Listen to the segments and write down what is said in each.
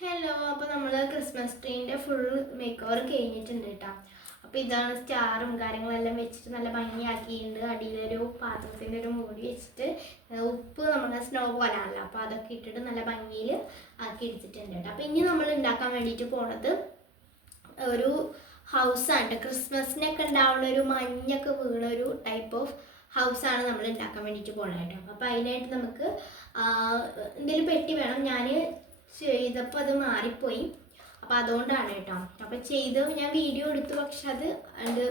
Hello, അപ്പോൾ നമ്മൾ Christmas ട്രീൻ്റെ full make over കഴിഞ്ഞിട്ടുണ്ട് കേട്ടോ. അപ്പോൾ ഇതാണ് സ്റ്റാറും കാര്യങ്ങളെല്ലാം വെച്ചിട്ട് നല്ല ഭംഗിയാക്കിയിട്ടുണ്ട്. അടിയിലൊരു പാത്രത്തിൻ്റെ ഒരു മൂടി വെച്ചിട്ട് ഉപ്പ് നമ്മുടെ സ്നോ പോലാണല്ലോ, അപ്പോൾ അതൊക്കെ ഇട്ടിട്ട് നല്ല ഭംഗിയിൽ ആക്കി എടുത്തിട്ടുണ്ട് കേട്ടോ. അപ്പോൾ ഇനി നമ്മൾ ഉണ്ടാക്കാൻ വേണ്ടിയിട്ട് പോണത് ഒരു ഹൗസാണ്. ക്രിസ്മസിനൊക്കെ ഉണ്ടാവുന്ന ഒരു മഞ്ഞൊക്കെ വീണ ഒരു ടൈപ്പ് ഓഫ് ഹൗസാണ് നമ്മൾ ഉണ്ടാക്കാൻ വേണ്ടിയിട്ട് പോകണം കേട്ടോ. അപ്പോൾ അതിനായിട്ട് നമുക്ക് എന്തെങ്കിലും പെട്ടി വേണം. ഞാൻ ചെയ്തപ്പോൾ അത് മാറിപ്പോയി, അപ്പോൾ അതുകൊണ്ടാണ് കേട്ടോ. അപ്പോൾ ചെയ്ത് ഞാൻ വീഡിയോ എടുത്തു, പക്ഷെ അത്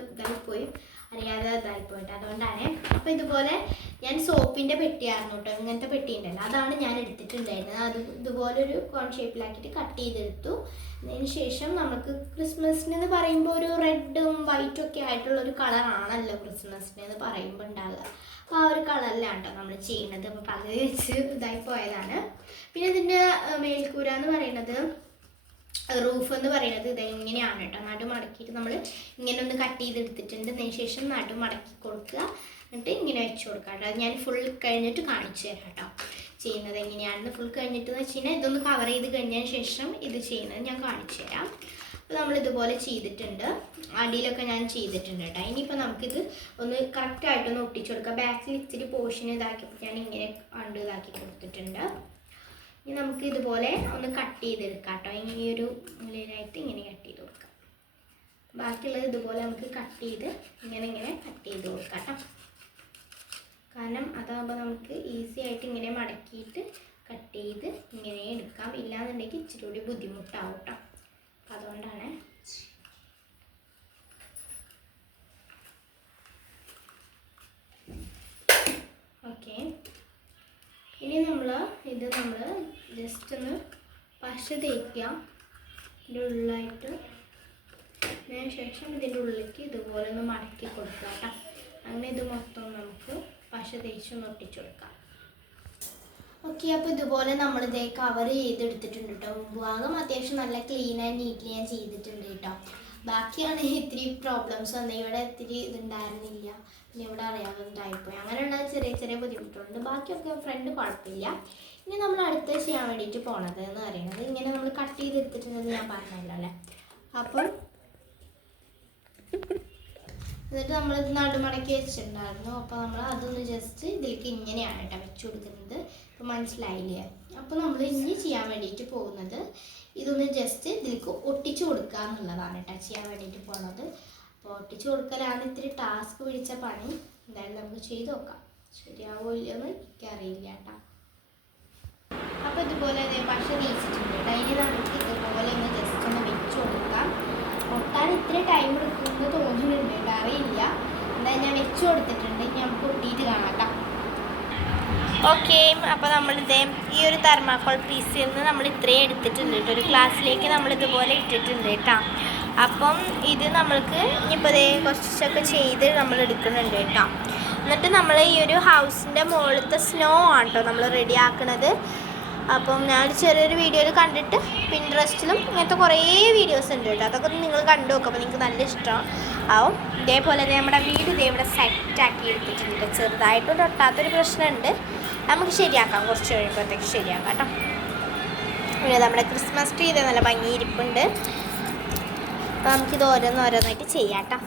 ഇതായിപ്പോയി, അറിയാതെ ഇതായിപ്പോയിട്ട്, അതുകൊണ്ടാണ്. അപ്പോൾ ഇതുപോലെ ഞാൻ സോപ്പിൻ്റെ പെട്ടിയായിരുന്നു കേട്ടോ, ഇങ്ങനത്തെ പെട്ടി ഉണ്ടല്ലോ, അതാണ് ഞാൻ എടുത്തിട്ടുണ്ടായിരുന്നത്. അത് ഇതുപോലൊരു കോൺ ഷേപ്പിലാക്കിയിട്ട് കട്ട് ചെയ്തെടുത്തു. അതിന് ശേഷം നമുക്ക് ക്രിസ്മസിന് എന്ന് പറയുമ്പോൾ ഒരു റെഡും വൈറ്റും ഒക്കെ ആയിട്ടുള്ളൊരു കളറാണല്ലോ ക്രിസ്മസിന് എന്ന് പറയുമ്പോൾ ഉണ്ടാകുക. അപ്പോൾ ആ ഒരു കളറിലാണ് കേട്ടോ നമ്മൾ ചെയ്യുന്നത്. അപ്പോൾ പകുതി വെച്ച് ഇതായി പോയതാണ്. പിന്നെ ഇതിൻ്റെ മേൽക്കൂര എന്ന് പറയുന്നത്, റൂഫ് എന്ന് പറയുന്നത് ഇതെങ്ങനെയാണ് കേട്ടോ. നടു മടക്കിയിട്ട് നമ്മൾ ഇങ്ങനെ ഒന്ന് കട്ട് ചെയ്തെടുത്തിട്ടുണ്ട്. അതിന് ശേഷം നടു മടക്കി കൊടുക്കുക, എന്നിട്ട് ഇങ്ങനെ വെച്ച് കൊടുക്കുക കേട്ടോ. അത് ഞാൻ ഫുൾ കഴിഞ്ഞിട്ട് കാണിച്ചു തരാം കേട്ടോ ചെയ്യുന്നത് എങ്ങനെയാണെന്ന്. ഫുൾ കഴിഞ്ഞിട്ട് എന്ന് വെച്ച് കഴിഞ്ഞാൽ ഇതൊന്ന് കവർ ചെയ്ത് കഴിഞ്ഞതിന് ശേഷം ഇത് ചെയ്യുന്നത് ഞാൻ കാണിച്ചു തരാം. അപ്പോൾ നമ്മളിതുപോലെ ചെയ്തിട്ടുണ്ട്, അടിയിലൊക്കെ ഞാൻ ചെയ്തിട്ടുണ്ട് കേട്ടോ. ഇനിയിപ്പോൾ നമുക്കിത് ഒന്ന് കറക്റ്റായിട്ടൊന്ന് ഒട്ടിച്ചു കൊടുക്കാം. ബാക്കിൽ ഇത്തിരി പോർഷൻ ഇതാക്കിയപ്പോൾ ഞാൻ ഇങ്ങനെ കണ്ട് ഇതാക്കി കൊടുത്തിട്ടുണ്ട്. ഇനി നമുക്ക് ഇതുപോലെ ഒന്ന് കട്ട് ചെയ്തെടുക്കാം കേട്ടോ. ഇങ്ങനെ ഒരു മുകളിലായിട്ട് ഇങ്ങനെ കട്ട് ചെയ്ത് കൊടുക്കാം. ബാക്കിയുള്ളത് ഇതുപോലെ നമുക്ക് കട്ട് ചെയ്ത് ഇങ്ങനെ കട്ട് ചെയ്ത് കൊടുക്കാം കേട്ടോ. കാരണം അതാകുമ്പോൾ നമുക്ക് ഈസി ആയിട്ട് ഇങ്ങനെ മടക്കിയിട്ട് കട്ട് ചെയ്ത് ഇങ്ങനെ എടുക്കാം. ഇല്ലാന്നുണ്ടെങ്കിൽ ഇച്ചിരി കൂടി ബുദ്ധിമുട്ടാവും കേട്ടോ. അതുകൊണ്ടാണ്. ഓക്കെ, ഇനി നമ്മൾ ജസ്റ്റ് ഒന്ന് പശ തേക്കുക ഇതിൻ്റെ ഉള്ളിലായിട്ട്. അതിന് ശേഷം ഇതിൻ്റെ ഉള്ളിലേക്ക് ഇതുപോലെ ഒന്ന് മടക്കി കൊടുക്കുക കേട്ടോ. അങ്ങനെ ഇത് മൊത്തം നമുക്ക് പശ തേച്ച് ഒട്ടിച്ചു കൊടുക്കാം. ഓക്കെ, അപ്പോൾ ഇതുപോലെ നമ്മളിത് കവർ ചെയ്തെടുത്തിട്ടുണ്ട് കേട്ടോ. ഭാഗം അത്യാവശ്യം നല്ല ക്ലീൻ ആൻഡ് നീറ്റ്ലി ഞാൻ ചെയ്തിട്ടുണ്ട് കേട്ടോ. ബാക്കിയാണ് ഇത്തിരി പ്രോബ്ലംസ് വന്നത്. ഇവിടെ ഇത്തിരി ഇതുണ്ടായിരുന്നില്ല, പിന്നെ ഇവിടെ അറിയാതെ ഇതായിപ്പോയി, അങ്ങനെയുള്ള ചെറിയ ചെറിയ ബുദ്ധിമുട്ടുണ്ട്. ബാക്കിയൊക്കെ ഫ്രണ്ട് കുഴപ്പമില്ല. ഇനി നമ്മൾ അടുത്ത് ചെയ്യാൻ വേണ്ടിയിട്ട് പോണത് എന്ന് പറയുന്നത്, ഇങ്ങനെ നമ്മൾ കട്ട് ചെയ്തെടുത്തിട്ടുണ്ടെന്ന് ഞാൻ പറഞ്ഞല്ലോ അല്ലേ. അപ്പം എന്നിട്ട് നമ്മളിത് നടുമടക്കി വെച്ചിട്ടുണ്ടായിരുന്നു. അപ്പോൾ നമ്മൾ അതൊന്ന് ജസ്റ്റ് ഇതിലേക്ക് ഇങ്ങനെയാണ് കേട്ടോ വെച്ച് കൊടുക്കുന്നത്. ഇപ്പോൾ മനസ്സിലായില്ലേ? അപ്പോൾ നമ്മൾ ഇനി ചെയ്യാൻ വേണ്ടിയിട്ട് പോകുന്നത് ഇതൊന്ന് ജസ്റ്റ് ഇതിലേക്ക് ഒട്ടിച്ചു കൊടുക്കുക എന്നുള്ളതാണ് കേട്ടോ ചെയ്യാൻ വേണ്ടിയിട്ട് പോകുന്നത്. അപ്പോൾ ഒട്ടിച്ചു കൊടുക്കലാണ് ഇത്തിരി ടാസ്ക് പിടിച്ച പണി. എന്തായാലും നമുക്ക് ചെയ്ത് നോക്കാം. ശരിയാവോ ഇല്ലയെന്ന് എനിക്കറിയില്ല കേട്ടോ. അപ്പോൾ ഇതുപോലെ പശ തേച്ചിട്ടുണ്ട് കേട്ടോ. ഇനി നമുക്ക് ഇതുപോലെ ഒന്ന് ജസ്റ്റ് ഒന്ന് വെച്ച് കൊടുക്കാം. ഒട്ടാൻ ഇത്തിരി ടൈം എടുക്കുമെന്ന് തോന്നുന്നുണ്ട് കേട്ടോ, അറിയില്ല. എന്തായാലും ഞാൻ വെച്ച് കൊടുത്തിട്ടുണ്ട്. ഇനി നമുക്ക് ഒട്ടിയിട്ട് കാണാം കേട്ടോ. ഓക്കെ, അപ്പോൾ നമ്മളിത് ഈ ഒരു തെർമാക്കോൾ പീസിൽ നിന്ന് നമ്മൾ ഇത്രയും എടുത്തിട്ടുണ്ട് കേട്ടോ. ഒരു ഗ്ലാസ്സിലേക്ക് നമ്മൾ ഇതുപോലെ ഇട്ടിട്ടുണ്ട് കേട്ടോ. അപ്പം ഇത് നമ്മൾക്ക് ഇനിയിപ്പോൾ ഇതേ കുറച്ചൊക്കെ ചെയ്ത് നമ്മൾ എടുക്കുന്നുണ്ട് കേട്ടോ. എന്നിട്ട് നമ്മൾ ഈ ഒരു ഹൗസിൻ്റെ മുകളിലത്തെ സ്നോ ആണ് കേട്ടോ നമ്മൾ റെഡി ആക്കുന്നത്. അപ്പം ഞാൻ ചെറിയൊരു വീഡിയോയിൽ കണ്ടിട്ട് പിൻട്രസ്റ്റിലും ഇങ്ങനത്തെ കുറേ വീഡിയോസ് ഉണ്ട് കേട്ടോ. അതൊക്കെ നിങ്ങൾ കണ്ടു നോക്കും, അപ്പോൾ നിങ്ങൾക്ക് നല്ല ഇഷ്ടം ആവും. ഇതേപോലെ നമ്മുടെ വീട് ഇവിടെ സെറ്റാക്കി എടുത്തിട്ടുണ്ട്. ചെറുതായിട്ടൊരു ഒട്ടാത്തൊരു പ്രശ്നമുണ്ട്, നമുക്ക് ശരിയാക്കാം. കുറച്ച് കഴിയുമ്പോഴത്തേക്ക് ശരിയാക്കാം കേട്ടോ. പിന്നെ നമ്മുടെ ക്രിസ്മസ് ട്രീ ഇത് നല്ല ഭംഗിയിരിപ്പുണ്ട്. അപ്പോൾ നമുക്കിത് ഓരോന്നോരോന്നായിട്ട് ചെയ്യാം കേട്ടോ.